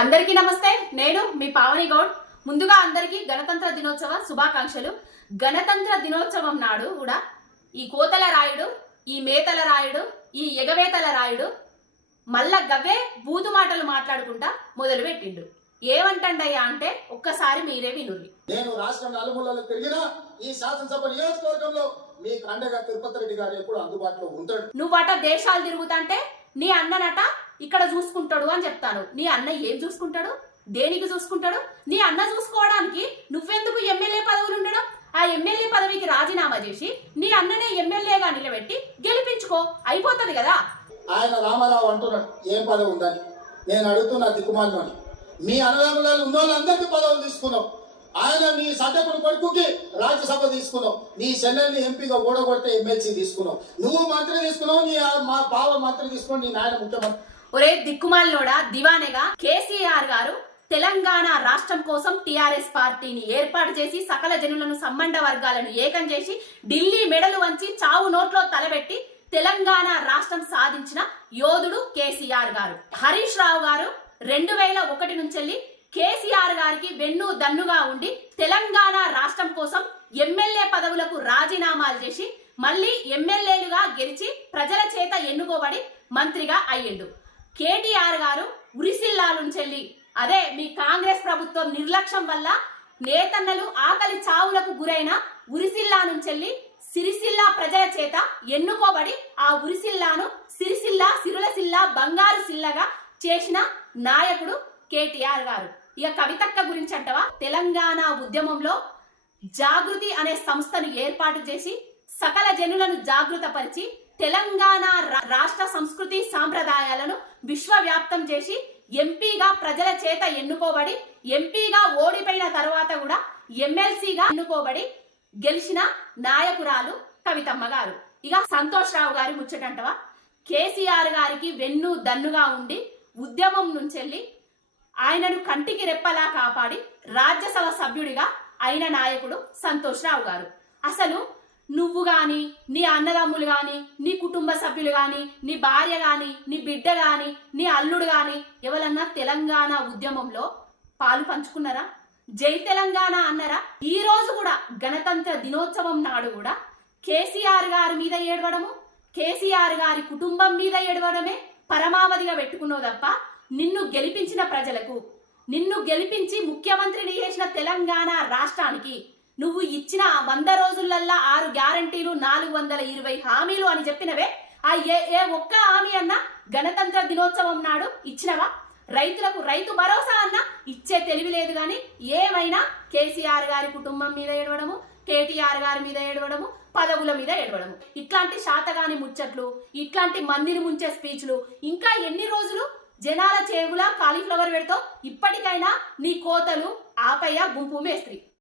అందరికీ నమస్తే. నేను మీ పావని గౌడ్. ముందుగా అందరికీ గణతంత్ర దినోత్సవ శుభాకాంక్షలు. గణతంత్ర దినోత్సవం నాడు కూడా ఈ కోతల రాయుడు ఈ మేతల రాయుడు ఈ ఎగవేతల రాయుడు మళ్ళా గవ్వే బూతు మాటలు మాట్లాడుకుంటా మొదలు పెట్టిండు ఏమంటండయ్యా అంటే ఒక్కసారి మీరే వినుర్రి. నేను రాష్ట్రం నలుమూలలో తిరిగినా ఈ శాసనసభ నియోజకవర్గంలో మీకు అండగా తిరుపతి రెడ్డి గారు ఎప్పుడు అందుబాటులో ఉంటాడు. నువ్వట దేశాలు తిరుగుతాంటే నీ అన్ననట ఇక్కడ చూసుకుంటాడు అని చెప్తాను. నీ అన్న ఏం చూసుకుంటాడు? దేనికి చూసుకుంటాడు? నీ అన్న చూసుకోవడానికి నువ్వెందుకు ఎమ్మెల్యే పదవులు ఉండడం? ఆ ఎమ్మెల్యే పదవికి రాజీనామా చేసి నీ అన్ననే ఎమ్మెల్యేగా నిలబెట్టి గెలిపించుకో. అయిపోతుంది కదా? ఆయన రామారావు అంటున్నాడు ఏం పదవి ఉందని నేను అడుగుతున్నా దిక్కుమాలను మీ అన్నదమ్ములలో ఉన్న వాళ్ళందరికీ పదవులు తీసుకున్నావు ఆయన నీ సడ్డపుడు కొడుకుకి రాజ్యసభ తీసుకున్నావు నీ చెల్లెల్ని ఎంపీగా ఓడగొడితే ఎమ్మెల్సీ తీసుకున్నావు నువ్వు మంత్రి తీసుకున్నావు నీ మా బావ మంత్రి తీసుకుని నీ నాయన ముఖ్యమంత్రి ఒరే దిక్కుమాలినోడా దివానేగా. కేసీఆర్ గారు తెలంగాణ రాష్ట్రం కోసం టిఆర్ఎస్ పార్టీని ఏర్పాటు చేసి సకల జనులను సంబంధ వర్గాలను ఏకం చేసి ఢిల్లీ మెడలు వంచి చావు నోట్లో తలబెట్టి తెలంగాణ రాష్ట్రం సాధించిన యోధుడు కేసీఆర్ గారు. హరీష్ రావు గారు రెండు వేల ఒకటి నుంచి కేసీఆర్ గారికి వెన్ను దన్నుగా ఉండి తెలంగాణ రాష్ట్రం కోసం ఎమ్మెల్యే పదవులకు రాజీనామాలు చేసి మళ్ళీ ఎమ్మెల్యేలుగా గెలిచి ప్రజల చేత ఎన్నుకోబడి మంత్రిగా అయ్యిండు. కేటీఆర్ గారు ఉరిసిల్లాలుంచెల్లి అదే మీ కాంగ్రెస్ ప్రభుత్వం నిర్లక్ష్యం వల్ల నేతన్నలు ఆకలి చావులకు గురైన ఉరిసిల్లా నుంచెల్లి సిరిసిల్ల ప్రజల చేత ఎన్నుకోబడి ఆ ఉరిసిల్లాను సిరిసిల్ల సిరులసిల్లా బంగారు సిల్లగా చేసిన నాయకుడు కేటీఆర్ గారు. ఇక కవితక్క గురించి అంటవా తెలంగాణ ఉద్యమంలో జాగృతి అనే సంస్థను ఏర్పాటు చేసి సకల జనులను జాగృతపరిచి తెలంగాణ రాష్ట్ర సంస్కృతి సాంప్రదాయాలను విశ్వవ్యాప్తం చేసి ఎంపీగా ప్రజల చేత ఎన్నుకోబడి ఎంపీగా ఓడిపోయిన తర్వాత కూడా ఎమ్మెల్సీగా ఎన్నుకోబడి గెలిచిన నాయకురాలు కవితమ్మ గారు. ఇక సంతోష్ రావు గారి ముచ్చటంటవా? కేసీఆర్ గారికి వెన్ను దన్నుగా ఉండి ఉద్యమం నుంచెల్లి ఆయనను కంటికి రెప్పలా కాపాడి రాజ్యసభ సభ్యుడిగా అయిన నాయకుడు సంతోష్ రావు గారు. అసలు నువ్వు గాని నీ అన్నదమ్ములు గాని నీ కుటుంబ సభ్యులు గాని నీ భార్య గాని నీ బిడ్డ గాని నీ అల్లుడు గాని ఎవరన్నా తెలంగాణ ఉద్యమంలో పాలు పంచుకున్నారా? జై తెలంగాణ అన్నరా? ఈ రోజు కూడా గణతంత్ర దినోత్సవం నాడు కూడా కేసీఆర్ గారి మీద ఏడవడము కేసీఆర్ గారి కుటుంబం మీద ఏడవడమే పరమావధిగా పెట్టుకున్నావు తప్ప నిన్ను గెలిపించిన ప్రజలకు నిన్ను గెలిపించి ముఖ్యమంత్రిని చేసిన తెలంగాణ రాష్ట్రానికి నువ్వు ఇచ్చిన ఆ వంద రోజులల్లా ఆరు గ్యారంటీలు నాలుగు వందల ఇరవై హామీలు అని చెప్పినవే. ఆ ఏ ఏ ఒక్క హామీ అన్నా గణతంత్ర దినోత్సవం నాడు ఇచ్చినవా? రైతులకు రైతు భరోసా అన్న ఇచ్చే తెలివి లేదు గాని ఏమైనా కేసీఆర్ గారి కుటుంబం మీద ఏడవడము కేటీఆర్ గారి మీద ఏడవడము పదవుల మీద ఏడవడము. ఇట్లాంటి శాతగాని ముచ్చట్లు ఇట్లాంటి మందిని ముంచే స్పీచ్లు ఇంకా ఎన్ని రోజులు జనాల చేవుల కాలీఫ్లవర్ పెడతావు? ఇప్పటికైనా నీ కోతలు ఆపయ్య గుంపు మేస్త్రి.